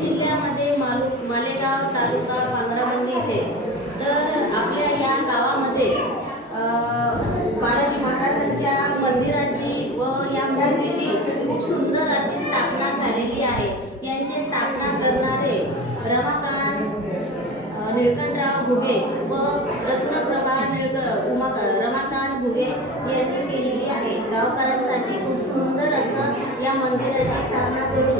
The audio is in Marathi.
जिल्ह्यामध्ये मालेगाव तालुका पांगराबंदी येथे तर आपल्या या गावामध्ये बालाजी महाराजांच्या मंदिराची व या मूर्तीची खूप सुंदर अशी स्थापना झालेली आहे। यांची स्थापना करणारे रमाकांत निळकंठराव घुगे व रत्नप्रभा रमाकांत घुगे यांनी केलेली आहे। गावकऱ्यांसाठी खूप सुंदर असं या मंदिराची स्थापना करून